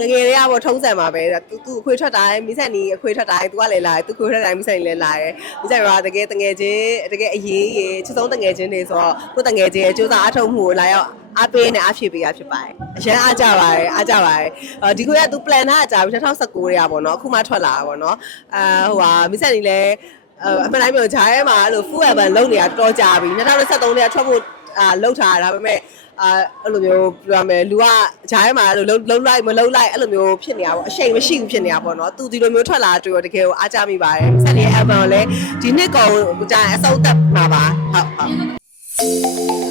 ငငယ်လေးကပေါ့ထုံးစံပါပဲသူသူအခွေထွက်တိုင်းမိဆက်နီးအခွေထွက်တိုင်းသူကလည်းလာတယ်သူခွေထွက်တိုင်းမိဆက်နီးလည်းလာတယ်မိဆက်ရောတကယ်တငယ်ချင်းတကယ်အရေးကြီးချစ်ဆုံးတငယ်ချင်းတွေဆိုတော့ကိုတငယ်ချင်းရဲ့စူးစမ်းအထောက်မှုကိုလာရောက်အားပေးနဲ့အားဖြည့်ပေးရဖြစ်ပါတယ်အရန်အားကြပါတယ်အားကြပါတယ်ဒီကိုကသူ plan ထားကြပြီ2019ရာပေါ့နော်အခုမှထွက်လာတာပေါ့နော်အဲဟိုဟာမိဆက်နီးလည်းအမှန်တိုင်းပြောဂျာရဲမှာအဲ့လို full urban လုပ်နေတာတော်ကြပြီ2023ထဲကထွက်ဖို့ အာလုပ်ထားတာဒါပေမဲ့အာအဲ့လိုမျိုးပြောရမယ်လူကဂျားထဲမှာအဲ့လိုလုံးလုံးလိုက်မလုံးလိုက်အဲ့လိုမျိုးဖြစ်နေတာပေါ့အရှိန်မရှိဘူးဖြစ်နေတာပေါ့နော်သူဒီလိုမျိုးထွက်လာတွေ့တော့တကယ်ကိုအားကြမိပါတယ်ဆက်နေ album ကိုလည်းဒီနှစ်ကောင်ကြာရင်အဆုံးသတ်မှာပါဟုတ်ဟုတ်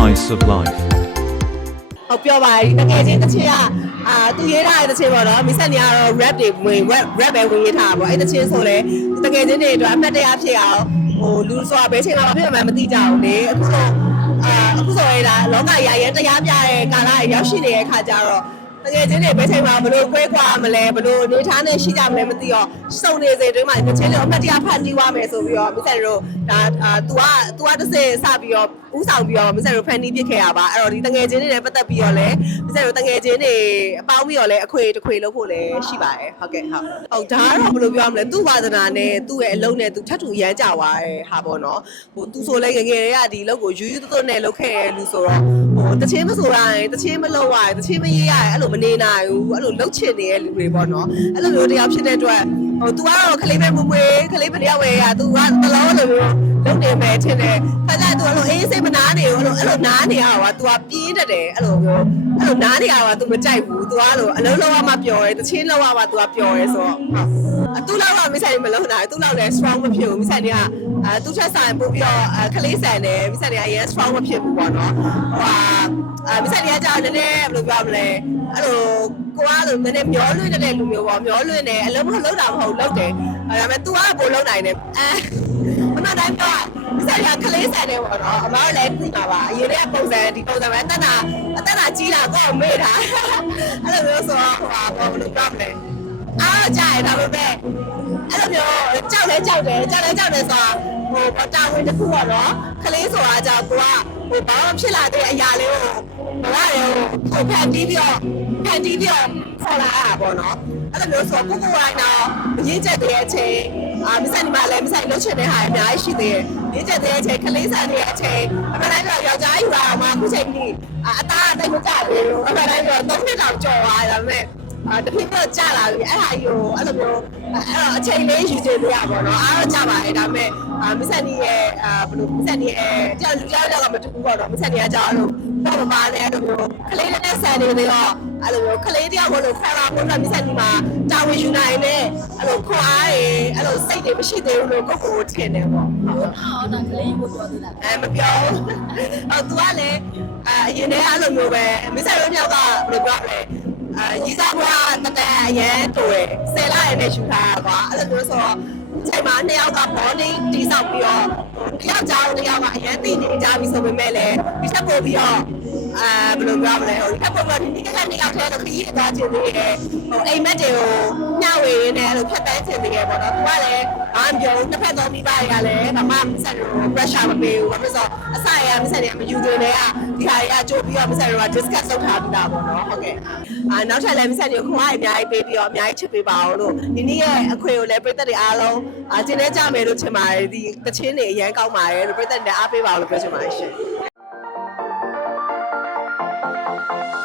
spice of life. ဟုတ်ပြောပါရင်တကယ်ချင်းတစ်ချင်းကအာသူရေးထားတဲ့တစ်ချင်းပေါ့နော်မိဆက်နေကတော့ rap တွေဝင် rap rap ပဲဝင်ရေးထားတာပေါ့အဲ့တစ်ချင်းဆိုလဲတကယ်ချင်းတွေအတွက်အမှတ်တရဖြစ်အောင်ဟိုလူဆိုတာဘယ်ချိန်မှမဖြစ်မှမသိကြဘူးလေအခုဆိုအာအခုဆိုရင်ဒါလောကရာရဲတရားပြတဲ့ကာလရောက်ရှိနေတဲ့ခါကျတော့ တကယ်ချင်းတွေဘယ်ချိန်မှဘလို့ကွဲကွာမလဲဘလို့နေထားနဲ့ရှိကြမလဲမသိတော့စုံနေစေတွင်းမှာတစ်ချင်းလေးအမှတ်တရဖတ်တီးသွားမယ်ဆိုပြီးတော့မိဆက်တို့ဒါအာ तू က तू ကတစ်စစပြီးတော့ဥဆောင်ပြီးတော့မိဆက်တို့ဖန်တီးပြစ်ခဲ့ရပါအဲ့တော့ဒီတငယ်ချင်းတွေနဲ့ပတ်သက်ပြီးတော့လည်းမိဆက်တို့တငယ်ချင်းတွေအပေါင်းပြီးတော့လည်းအခွေတစ်ခွေလို့ဖို့လည်းရှိပါတယ်ဟုတ်ကဲ့ဟုတ်ဟုတ်ဒါကတော့ဘယ်လိုပြောရမလဲသူ့ဝါသနာနဲ့သူ့ရဲ့အလုံးနဲ့သူထပ်တူရမ်းကြသွားတဲ့ဟာပေါ့နော်ဟိုသူဆိုလည်းငယ်ငယ်တွေကဒီလောက်ကိုယူယူသွတ်သွတ်နဲ့လုပ်ခဲ့တဲ့လူဆိုတော့ဟိုတချင်းမဆိုရရင်တချင်းမလုပ်ရရင်တချင်းမရေးရရင်အဲ့လိုမနေနိုင်ဘူးအဲ့လိုလှုပ်ချင်နေတဲ့လူတွေပေါ့နော်အဲ့လိုမျိုးတရားဖြစ်တဲ့အတွက်ဟို तू ကတော့ခလေးပဲမွေးမွေးခလေးပဲတယောက်ပဲရ तू ကတလုံးလိုမျိုးလုပ်နေမယ်ထင်တယ်ခါကျ तू အဲ့လိုအေးစိတ်မနာနေဘူးအဲ့လိုအဲ့လိုနားနေရတာ तू ကပြင်းတတ်တယ်အဲ့လိုမျိုးအဲ့လိုနားနေရတာ तू မကြိုက်ဘူး तू ကအဲ့လိုအလုံးလုံးဝမှပျော်တယ်တချင်းလုံးဝမှ तू ကပျော်တယ်ဆိုတော့ဟုတ်သူ့လောက်ကမိဆိုင်မလုံးနိုင်သူ့လောက်လည်း strong မဖြစ်ဘူးမိဆိုင်တွေကအဲသူ့ချက်ဆိုင်ပို့ပြီးတော့ခလေးဆန်တယ်မိဆိုင်တွေကအရင် strong မဖြစ်ဘူးပေါ့နော်ဟိုဟာ အဲမိဆိုင်တွေကကြာနည်းနည်းဘယ်လိုပြောမလဲအဲ့လိုကိုကလိုနည်းနည်းမျောလွင့်တဲ့လူမျိုးပေါ့မျောလွင့်တယ်အလုံးမလုံးတာမဟုတ်လုံးတယ်အဲဒါပေမဲ့ तू ကပိုလုံးနိုင်တယ်အဲမမတိုင်းတော့မိဆိုင်ကခလေးဆန်တယ်ပေါ့နော်အမကလည်းသိပါပါအရင်ကပုံစံဒီပုံစံပဲတက်တာအတက်တာကြီးတာကိုမေ့တာအဲ့လိုမျိုးဆိုတော့ဟိုဟာဘယ်လိုပြောမလဲအားကြရတာပဲအဲ့လိုမျိုးကြောက်လဲကြောက်တယ်ကြောက်လဲကြောက်တယ်ဆိုတာဟိုတာဝန်တစ်ခုပေါ့နော်ခလေးဆိုတာကြောင့်ကိုက ဟိုဘာမှဖြစ်လာတဲ့အရာလေးကိုဘာလဲဟိုဖန်တီးပြီးတော့ဖန်တီးပြီးတော့ခေါ်လာတာပေါ့နော်အဲ့လိုမျိုးဆိုကိုကိုရိုင်းတော့ရင်းချက်တဲ့အချိန်အာမဆိုင်ဒီမှာလည်းမဆိုင်လို့ချင်တဲ့ဟာအများကြီးရှိသေးတယ်ရင်းချက်တဲ့အချိန်ခလေးစားတဲ့အချိန်အမှန်တိုင်းတော့ယောက်ျားယူတာမှအခုချိန်ကြီးအသားအသိမကြဘူးအမှန်တိုင်းတော့၃နှစ်တောင်ကြော်သွားတယ်ဒါပေမဲ့ အာတပိတော့ကြာလာပြီအဲ့ဟာကြီးကိုအဲ့လိုမျိုးအဲ့တော့အချိန်လေးယူချင်လို့ရပါတော့အားတော့ကြာပါတယ်ဒါပေမဲ့အာမဆက်နီရဲ့အာဘယ်လိုမဆက်နီရဲ့ကြောက်လူကြောက်တော့မတူဘူးပေါ့နော်မဆက်နီကကြောက်အဲ့လိုတော့မပါနဲ့အဲ့လိုမျိုးကလေးနဲ့ဆန်နေသေးတော့အဲ့လိုမျိုးကလေးတယောက်ကိုလို့ဖန်လာဖို့တော့မဆက်နီမှာတာဝန်ယူနိုင်တဲ့အဲ့လိုခွားတွေအဲ့လိုစိတ်တွေမရှိသေးဘူးလို့ကိုကိုထင်တယ်ပေါ့ဟုတ်အော်တော့ကလေးကိုပြောသေးတာအဲမပြောဘူးအော် तू ကလည်းအရင်တည်းအဲ့လိုမျိုးပဲမစ္စတာရောမြောက်ကဘယ်လိုပြောလဲအာ ရီစားဘွားတတအရင်တူတယ်ဆယ်လာရတဲ့ရှူထားတာကွာအဲ့လိုမျိုးဆိုတော့ချိန်မှာနှစ်ယောက်က bonding တိဆောက်ပြီးတော့တယောက်ကြောင်းတယောက်ကအရင်သိနေကြပြီဆိုပေမဲ့လည်းဒီချက်ပို့ပြီးတော့ အာဘယ်လိုပြောမလဲဟိုဒီချက်ပို့ပြီးဒီကနေ့ရောက်တဲ့ခရီးအသွားခြင်းတွေဟိုအိမ်မက်တွေကိုညဝေရင်းနဲ့အဲ့လိုဖြတ်တန်းခြင်းတွေပေါ့နော်သူကလည်းဘာမှပြောတစ်ဖက်သောမိဘတွေကလည်းဘာမှမဆက်လို့ pressure မပေးဘူးဘာဖြစ်လို့အစရမဆက်ရမယူသေးတဲ့ကဒီဟာတွေကကြိုးပြီးတော့မဆက်တော့ discuss လုပ်ထားပြီးသားပေါ့နော်ဟုတ်ကဲ့အာနောက်ထပ်လည်းမဆက်ရခွားအများကြီးပေးပြီးတော့အများကြီးချစ်ပေးပါအောင်လို့ဒီနေ့ရဲ့အခွေကိုလည်းပြည်သက်တွေအားလုံးအာကျင်းနေကြမယ်လို့ထင်ပါတယ်ဒီတချင်းတွေအရန်ကောင်းပါတယ်လို့ပြည်သက်တွေအားပေးပါအောင်လို့ပြောချင်ပါတယ်ရှင် Thank you.